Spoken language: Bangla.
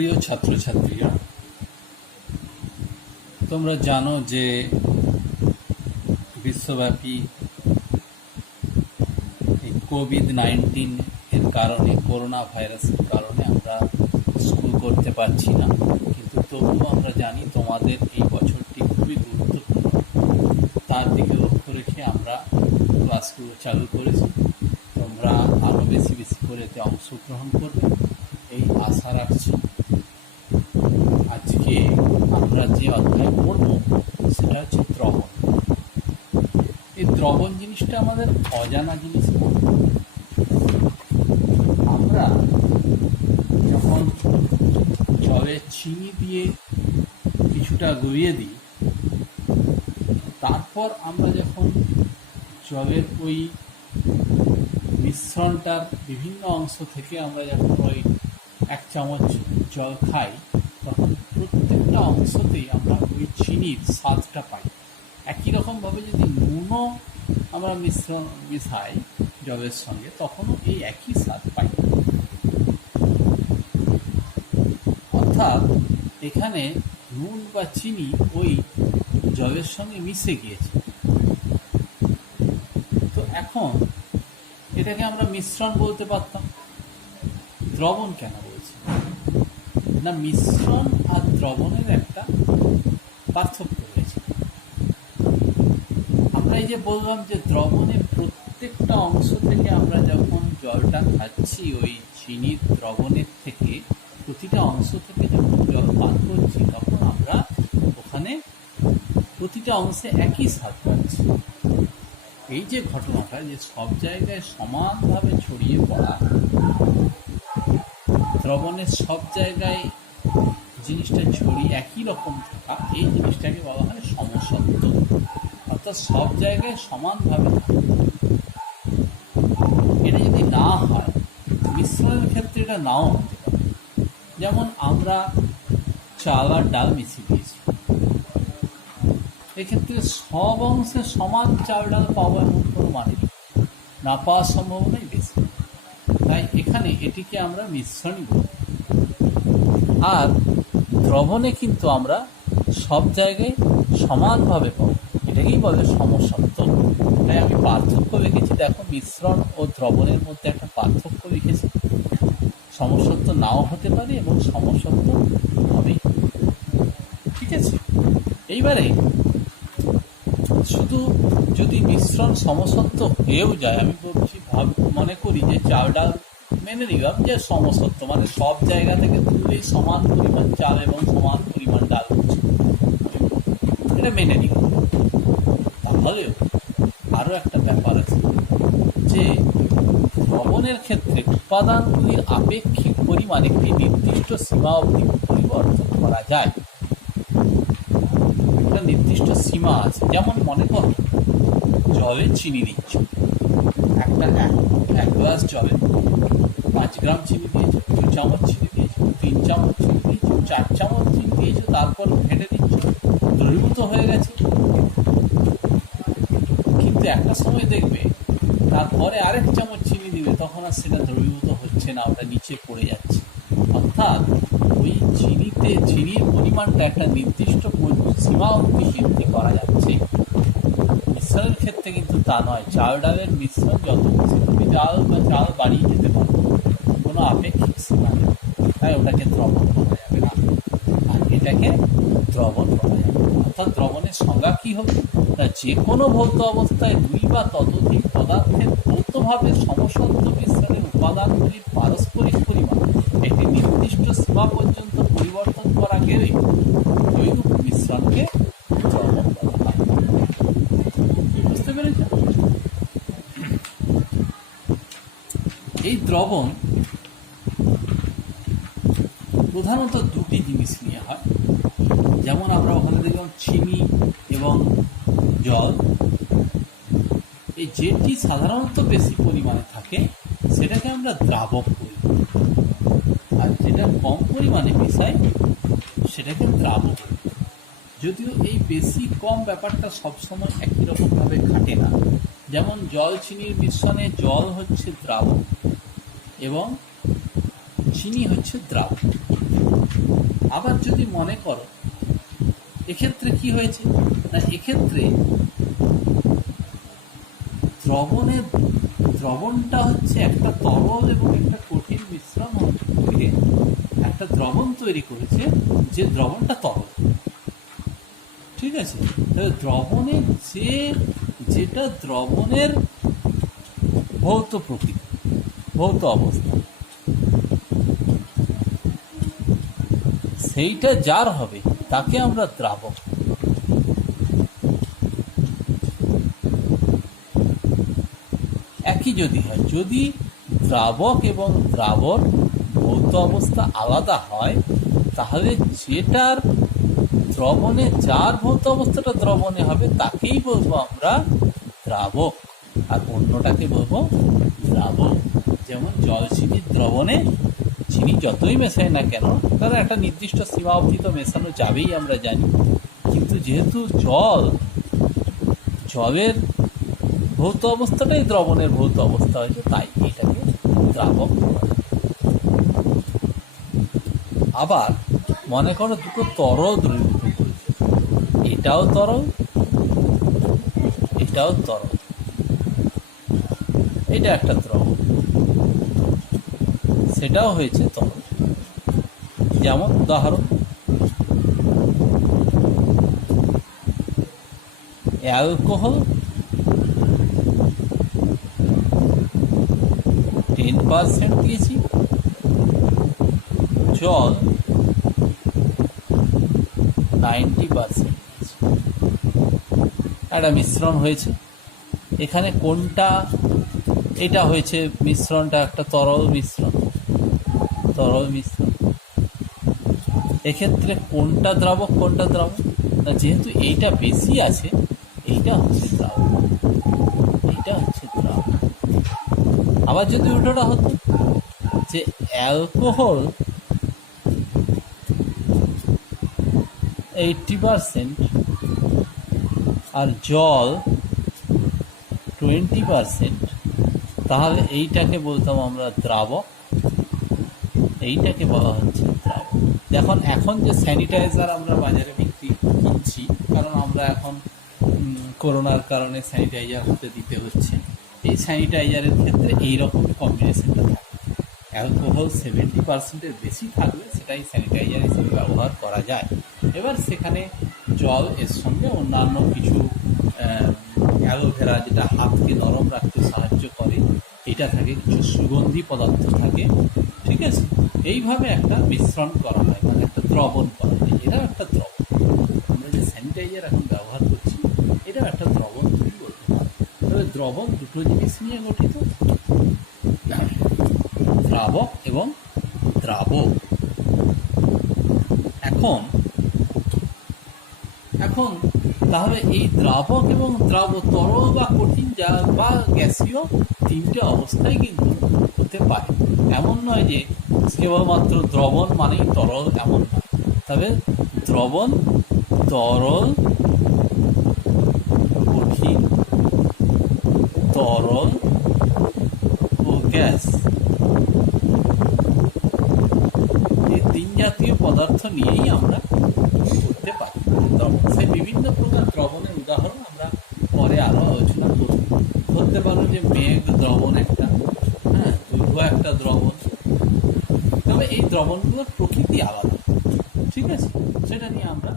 প্রিয় ছাত্রছাত্রীরা, তোমরা জানো যে বিশ্বব্যাপী এই কোভিড-19 এর কারণে, করোনা ভাইরাসের কারণে আমরা স্কুল করতে পারছি না। কিন্তু তবুও আমরা জানি তোমাদের এই বছরটি খুবই গুরুত্বপূর্ণ। তার দিকে লক্ষ্য রেখে আমরা ক্লাসগুলো চালু করেছি। তোমরা আরও বেশি বেশি করে এতে অংশগ্রহণ করবে এই আশা রাখছি। আজকে আমরা যে অধ্যায় পড়ব সেটা হচ্ছে দ্রবণ। এই দ্রবণ জিনিসটা আমাদের অজানা জিনিস না। আমরা যখন জলে চিনি দিয়ে কিছুটা গুলিয়ে দিই, তারপর আমরা যখন জলের ওই মিশ্রণটার বিভিন্ন অংশ থেকে আমরা যখন ওই 1 চামচ জল খাই, তখন প্রত্যেকটা অংশতেই আমরা ওই চিনির স্বাদটা পাই। একই রকমভাবে যদি নুনও আমরা মিশাই জলের সঙ্গে, তখনও এই একই স্বাদ পাই। অর্থাৎ এখানে নুন বা চিনি ওই জলের সঙ্গে মিশে গিয়েছে। তো এখন এটাকে আমরা মিশ্রণ বলতে পারতাম, দ্রবণ কেন বলছি না? মিশ্রণ আর দ্রবণের একটা পার্থক্য রয়েছে। আমরা এই যে বললাম যে দ্রবণের প্রত্যেকটা অংশ থেকে আমরা যখন জলটা খাচ্ছি, ওই চিনির দ্রবণের থেকে প্রতিটা অংশ থেকে যখন জল পান করছি, তখন আমরা ওখানে প্রতিটা অংশে একই স্বাদ পাচ্ছি। এই যে ঘটনাটা, যে সব জায়গায় সমানভাবে ছড়িয়ে পড়া, দ্রবণের সব জায়গায় জিনিসটা ছড়িয়ে একই রকম থাকা, এই জিনিসটাকে বলা হয় সমসত্ব। অর্থাৎ সব জায়গায় সমানভাবে থাকা। এটা যদি না হয়, মিশ্রণের ক্ষেত্রে এটা নাও হতে পারে। যেমন আমরা চাল আর ডাল মিশিয়ে দিয়েছি, এক্ষেত্রে সব অংশে সমান চাল ডাল পাওয়া এমন কোনো মানে নেই, না পাওয়ার সম্ভাবনাই বেশি। তাই এখানে এটিকে আমরা মিশ্রণই বলি। আর দ্রবণে কিন্তু আমরা সব জায়গায় সমানভাবে পাবো, এটাকেই বলে সমসত্ব। তাই আমি পার্থক্য লিখেছি, দেখো, মিশ্রণ ও দ্রবণের মধ্যে একটা পার্থক্য লিখেছি। সমসত্ব নাও হতে পারে এবং সমসত্ব হবেই। ঠিক আছে, এইবারে শুধু যদি মিশ্রণ সমসত্ব হয়েও যায়, আমি বলছি মনে করি যে চাল ডাল মেনে নিলাম যে সমসত্ব, মানে সব জায়গা থেকে তুলেই সমান পরিমাণ চাল এবং সমান পরিমাণ ডাল হচ্ছে, এটা মেনে নিলাম। তাহলেও আরও একটা ব্যাপার আছে যে দ্রবণের ক্ষেত্রে উপাদানগুলির আপেক্ষিক পরিমাণ একটি নির্দিষ্ট সীমা অবধি পরিবর্তন করা যায়। একটা নির্দিষ্ট সীমা আছে। যেমন মনে করো জলে চিনি দিচ্ছ, এক গ্লাস জলে 5 গ্রাম চিনি দিয়েছো, 2 চামচ চিনি দিয়েছো, 3 চামচ চিনি দিয়েছো, 4 চামচ চিনি দিয়েছো, তারপর ঘেটে দিচ্ছ, দ্রবীভূত হয়ে গেছে। কিন্তু একটা সময় দেখবে তারপরে আরেক চামচ চিনি দিবে, তখন আর সেটা দ্রবীভূত হচ্ছে না, ওটা নিচে পড়ে যাচ্ছে। অর্থাৎ ওই চিনির পরিমাণটা একটা নির্দিষ্ট সীমা অবধি বৃদ্ধি করা যাচ্ছে। মিশ্রণের ক্ষেত্রে কিন্তু তা নয়। চাল ডালের মিশ্রণ যত তুমি চাল বাড়িয়ে যেতে পারো, কোনো আপেক্ষিক সীমা নেই। তাই ওটাকে দ্রবণ বলা যাবে না, আর এটাকে দ্রবণ বলা যাবে। অর্থাৎ দ্রবণের সংজ্ঞা কী হবে? যে কোনো ভৌত অবস্থায় 2 বা ততোধিক পদার্থের ভৌতভাবে সমসত্ব মিশ্রণের উপাদানগুলির পারস্পরিক পরিমাণ একটি নির্দিষ্ট সীমা পর্যন্ত পরিবর্তন করা গেলে ওইরূপ মিশ্রণকে দ্রবণ বলা হয়। বুঝতে পেরেছ? এই দ্রবণ প্রধানত দুটি জিনিস নিয়ে হয়। যেমন আমরা ওখানে দেখলাম চিনি এবং জল, এই যেটি সাধারণত বেশি পরিমাণে থাকে সেটাকে আমরা দ্রাবক বলি, আর যেটা কম পরিমাণে মেশাই সেটাকে দ্রাবক বলি। যদিও এই বেশি কম ব্যাপারটা সবসময় একই রকমভাবে খাটে না। যেমন জল চিনির মিশ্রণে জল হচ্ছে দ্রাবক এবং চিনি হচ্ছে দ্রাবক। আবার যদি মনে করো এক্ষেত্রে কি হয়েছে না, এক্ষেত্রে দ্রবণটা হচ্ছে একটা তরল এবং একটা কঠিন মিশ্রণ থেকে একটা দ্রবণ তৈরি করেছে, যে দ্রবণটা তরল। ঠিক আছে, তবে দ্রবণের যেটা দ্রবণের ভৌত প্রকৃতি, ভৌত অবস্থা, সেইটা যার হবে তাকে আমরা দ্রাবক। একই যদি হয়, যদি দ্রাবক এবং দ্রাবক ভৌত অবস্থা আলাদা হয়, তাহলে যেটার দ্রবণে, যার ভৌত অবস্থাটা দ্রবণে হবে তাকেই বলবো আমরা দ্রাবক, আর অন্যটাকে বলবো দ্রাবক। যেমন জল চিনির দ্রবণে চিনি যতই মেশাই না কেন, তারা একটা নির্দিষ্ট সীমা অবধি তো মেশানো যাবেই আমরা জানি, কিন্তু যেহেতু জলের ভৌত অবস্থাটাই দ্রবণের ভৌত অবস্থা হয়েছে, তাই এটাকে দ্রাবক। আবার মনে করো দুটো তরল দ্রবীভূত করেছে, এটাও তরল, এটাও তরল, এটা একটা দ্রবণ, সেটাও হয়েছে তরল। যেমন উদাহরণ, অ্যালকোহল 10% দিয়েছি, জল 90% দিয়েছি, একটা মিশ্রণ হয়েছে। এখানে কোনটা, এটা হয়েছে মিশ্রণটা একটা তরল মিশ্রণ, এক্ষেত্রে কোনটা দ্রাবক কোনটা দ্রাবক না, যেহেতু এইটা বেশি আছে, এইটা হচ্ছে দ্রাবক, এইটা হচ্ছে দ্রাবক। আবার যদি উল্টোটা হতো যে অ্যালকোহল 80% আর জল 20%, তাহলে এইটাকে বলতাম আমরা দ্রাবক, এইটাকে বলা হচ্ছে দ্রাবক। এখন যে স্যানিটাইজার আমরা বাজারে কিনছি, কারণ আমরা এখন করোনার কারণে স্যানিটাইজার হাতে দিতে হচ্ছে, এই স্যানিটাইজারের ক্ষেত্রে এইরকম কম্বিনেশনটা থাকে, অ্যালকোহল 70%-এর বেশি থাকলে সেটাই স্যানিটাইজার হিসেবে ব্যবহার করা যায়। এবার সেখানে জল, এর সঙ্গে অন্যান্য কিছু অ্যালোভেরা, যেটা হাতকে নরম রাখতে সাহায্য করে, এটা থাকে, কিছু সুগন্ধি পদার্থ থাকে। ঠিক আছে, এইভাবে একটা মিশ্রণ করা হয়, মানে একটা দ্রবণ করা হয়, এটাও একটা দ্রবণ। আমরা যে স্যানিটাইজার এখন ব্যবহার করছি, এটাও একটা দ্রবণ তুমি বলতে পারো। তবে দ্রবণ দুটো জিনিস নিয়ে গঠিত, দ্রাবক এবং দ্রাবক। এখন তাহলে এই দ্রাবক এবং তরল বা কঠিন বা গ্যাসীয় তিনটে অবস্থায় কিন্তু হতে পারে। এমন নয় যে কেবলমাত্র দ্রবণ মানেই তরল, এমন নয়। তবে দ্রবণ, তরল, কঠিন, তরল ও গ্যাস, এই তিন জাতীয় পদার্থ নিয়েই আমরা করতে পারি দ্রবণ। সেই বিভিন্ন প্রকার দ্রবণের উদাহরণ আমরা পরে আরো আলোচনা করব। ধরতে পারো যে মেঘ দ্রবণ একটা, দুর্গ একটা দ্রবণ, তবে এই দ্রবণগুলোর প্রকৃতি আলাদা। ঠিক আছে, সেটা নিয়ে আমরা